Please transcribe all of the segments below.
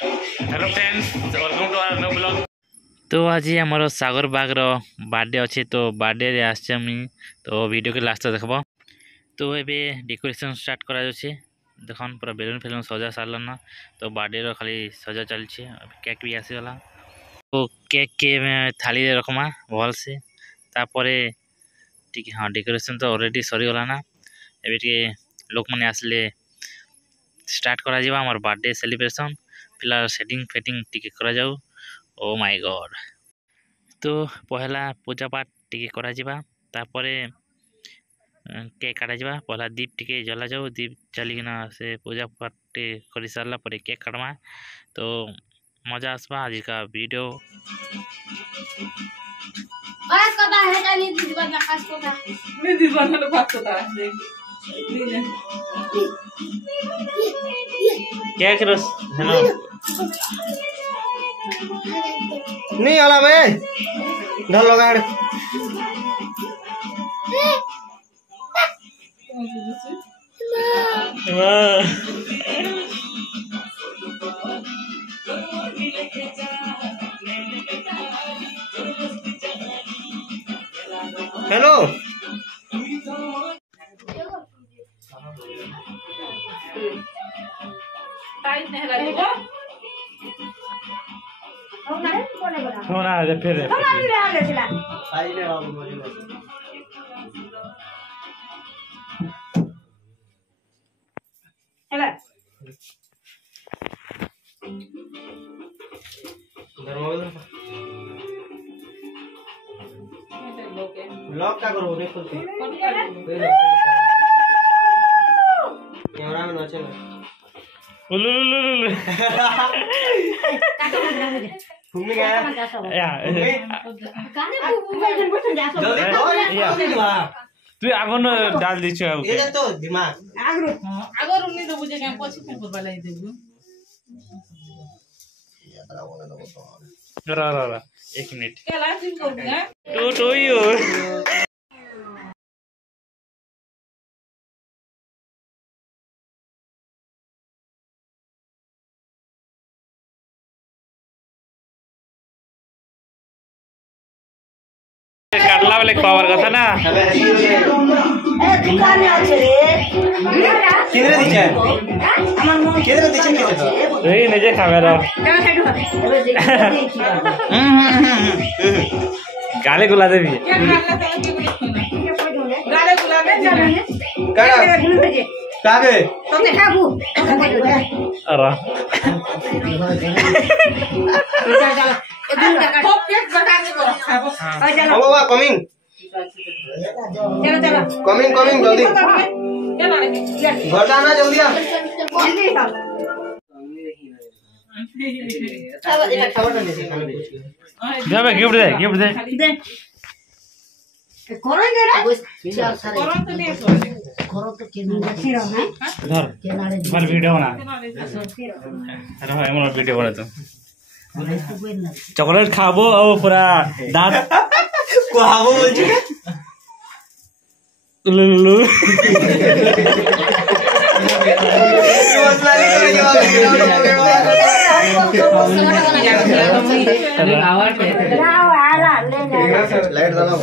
Hello friends, welcome to our new blog. तो आज आमर सागर बागर बर्थडे अच्छे तो बर्थडे रे आछे तो वीडियो के लास्ट देखब। तो ये डेकोरेशन स्टार्ट करा जाउछे। देखन पूरा बेलून फेलून सजा सारल तो बर्थडे रो खाली सजा चलछे। केक भी आसीगला तो केक के थाली रे रखमा भल से तापरे टिके हाँ डेकोरेशन तो ऑलरेडी सरीगला ना। एबे लोक मैंने आसले स्टार्ट करा जिबा हमर बर्थडे सेलिब्रेशन। फिलहाल सेटिंग फेटिंग टिके करा जाऊ। Oh my God. तो पहला पूजा पाठ टिके करा जिबा तापरे केक काटा जिबा। पहला दीप टिके जला जाऊ। दीप जलिकिना से पूजा पाठ करि सारला परे केक काटमा तो मजा आसबा। आज का वीडियो कदा हेटा नि दिबा खास कोता नि दिबा न खास कोता केक रस हेलो नहीं आला भाई ढल लगाड़ हेलो टाइम नहीं लगेगा होना है फिर साइड में बाबू मोरी हेला लॉक का करो नहीं खुलती कैमरा में नचे उलुलुलुलु घूमने गया या जल्दी तो तू आगन डाल दी छ ये तो दिमाग आगो रुम नि दबु जे के पछि फेर करबा लाई देबु र एक मिनट केला सिम करबा टू यू काटला वाले पावर कथा ना किधर दीचे किधर दीचे रे निजे खावे रो गाले गुला देवी गाले गुला में जाने कागे तुमने खाबू अरे खूब केक बता के करो खाबो हम बाबा कमिंग चलो चलो कमिंग जल्दी चलो रे घर जाना जल्दी आ जाबे गिफ्ट दे करेंगे ना करो तो नहीं करो तो केना खीरो है धर केना रे पर वीडियो बना खीरो अरे भाई मोर वीडियो बना तो कोई ना चॉकलेट खाबो और पूरा दांत को हावो बोल छी लुलु लाइट डाला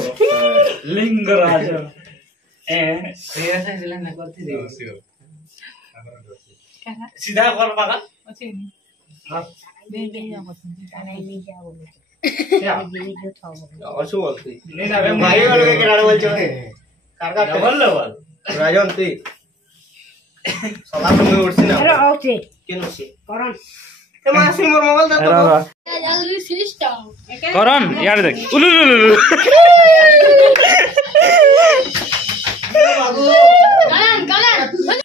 लिंगराज ए सीधा कर पागा और शू बोलती नहीं ना भाई वालों के किनारे बोल छे कारगा डबल लेवल राजन ती सलाम में उड़सी ना अरे ओके केनो से करन ए मासी मोर मोबाइल दे तो जल्दी सिस्टम करन यार देख उलुलुलु कलन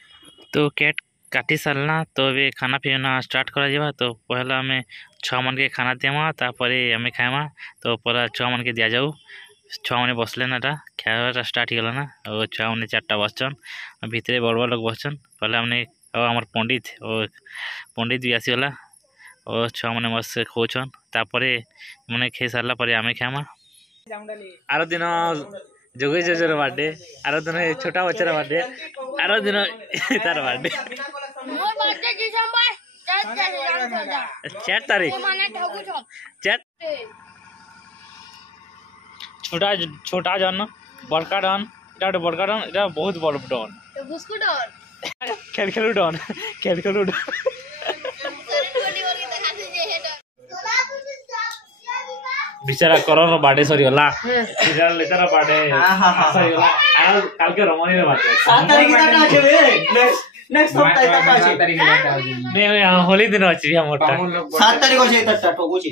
तो केट काटी सारना तो अभी खाना पीना स्टार्ट करा जावा। तो पहला हमें 6 मन के खाना देमा तापरे हमें खाएमा तो पहला 6 मन के दिया जाऊ। 6 मन बसले नाटा खावा स्टार्ट हो ना और 6 मन 4टा बसचन भितरे बड़ बड़ लोग बसचन। पहले हमने आमर पंडित भी आसीगला और 6 मन मस्त से खोचन तापरे मैंने खे सारला परे हमें खाएमा। आरो दिन जोगी जोजर बर्थडे आरो दिन छोटा बच्चार बर्थडे आरो दिन तार बर्थडे मोर बर्थडे दिसंबर 4 तारीख माने ठाकुर छन 4 छोटा छोटा जन बड़का डन এটা একটা বড়কা ডন এটা বহুত বড় ডন तो बुस्कुटन খেল খেলু ডন খেল খেলু ডন बॉडी और के दिखाते जे हेडर बिचारा कोरोना बाटे सरी होला बिचारा लेतारा बाटे सरी होला আর কালকে রমণীর বাটে 7 तारीख ता আছে रे नेक्स्ट सप्ताह ता আছে নে হোলি দিন আছে আমারটা 7 तारीख আছে ता ठोकुची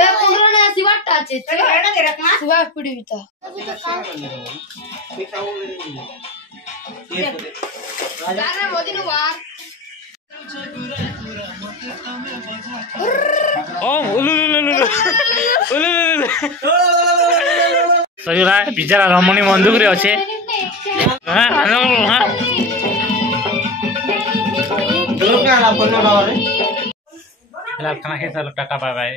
ए कोरोना सिवाटा আছে सिवा पिडी बिता राजा मोदी नु बार ओ उलुलुलुलु सही होला बिचारा रमणी बंदूक रे আছে हां हां लोग ना ला कोन ना रे लाभ खाना खेत टाका पाए भाई